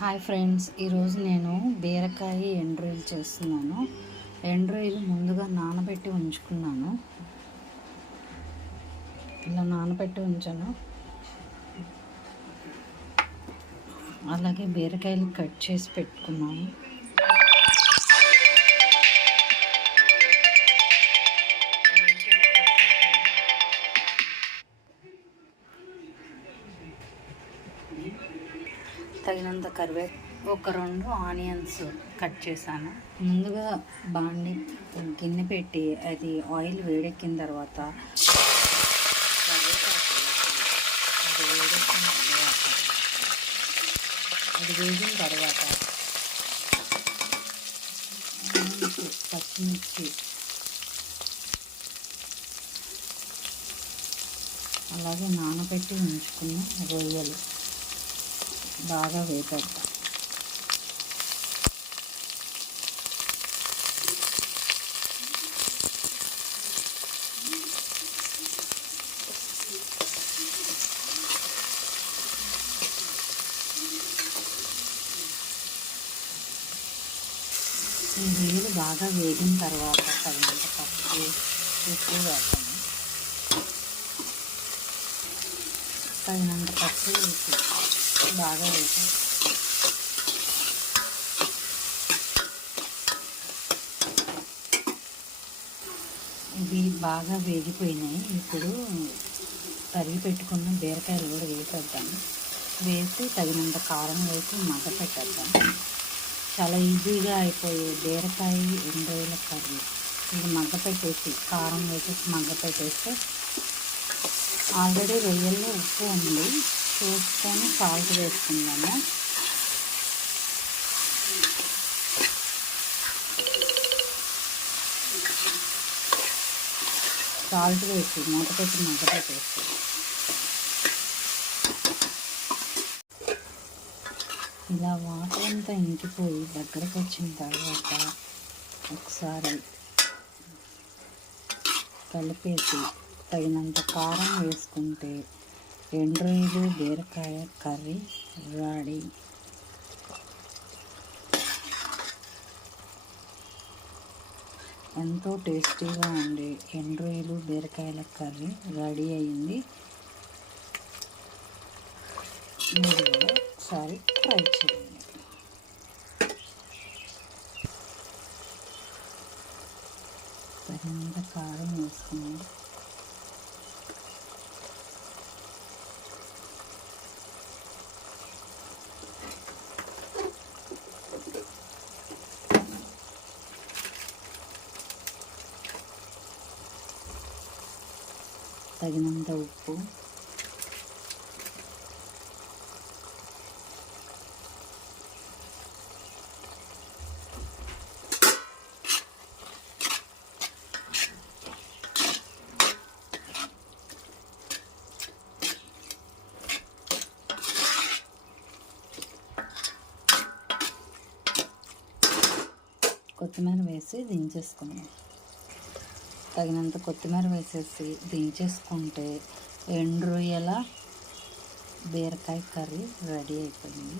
Hi friends, ఈరోజు నేను బీరకాయ ఎండ్రాయిల్ చేస్తున్నాను. ఎండ్రాయిల్ ముందుగా నానబెట్టి ఉంచుకున్నాను. ఇలా నానబెట్టి ఉంచాను. అలాగే బీరకాయలు కట్ చేసి పెట్టుకున్నాను. తగినంత కరివేపాకు, ఒక 2 ఆనియన్స్ కట్ చేశాను. ముందుగా గిన్నె పెట్టి అది ఆయిల్ వేడెక్కిన తర్వాత అది వేగిన తర్వాత పచ్చిమిర్చి, అలాగే నానబెట్టి ఉంచుకున్న రొయ్యలు బాగా వేపేద్దాం. ఈ రొయ్యలు బాగా వేగిన తర్వాత తగినంత పప్పు, ఉప్పు వేద్దాము. తగినంత పప్పు వేసి బాగా వేసాం. ఇవి బాగా వేగిపోయినాయి. ఇప్పుడు తరిగి పెట్టుకున్న బీరకాయలు కూడా వేసేద్దాము. వేసి తగినంత కారం వేసి మగ్గ పెట్టేద్దాం. చాలా ఈజీగా అయిపోయే బీరకాయ ఎండ్రాయిల కర్రీ. ఇది మగ్గ పెట్టేసి కారం వేసేసి మగ్గ పెట్టేస్తే ఆల్రెడీ రొయ్యల్లో ఉప్పు ఉంది, చూసుకొని సాల్ట్ వేసుకుందాము. సాల్ట్ వేసి మూత పెట్టి మగ్గ పెట్టేసి ఇలా వాటర్ అంతా ఇంకిపోయి దగ్గరకు వచ్చిన తర్వాత ఒకసారి కలిపేసి తగినంత కారం వేసుకుంటే ఎండ్రాయిలు బీరకాయ కర్రీ రెడీ. ఎంతో టేస్టీగా ఉండే ఎండ్రాయిలు బీరకాయల కర్రీ రెడీ అయింది. మీరు కూడా ఒకసారి ట్రై చేయండి. తగినంత కారం వేసుకుని తగినంత ఉప్పు, కొత్తిమీర వేసి దించేసుకున్నాం. తగినంత కొత్తిమీర వేసేసి దించేసుకుంటే ఎండ్రాయిల బీరకాయ కర్రీ రెడీ అయిపోయింది.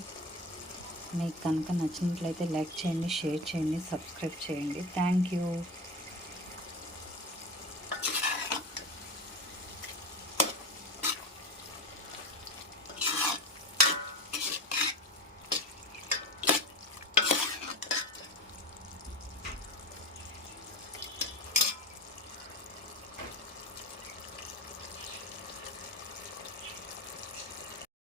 మీకు కనుక నచ్చినట్లయితే లైక్ చేయండి, షేర్ చేయండి, సబ్స్క్రైబ్ చేయండి. Thank you.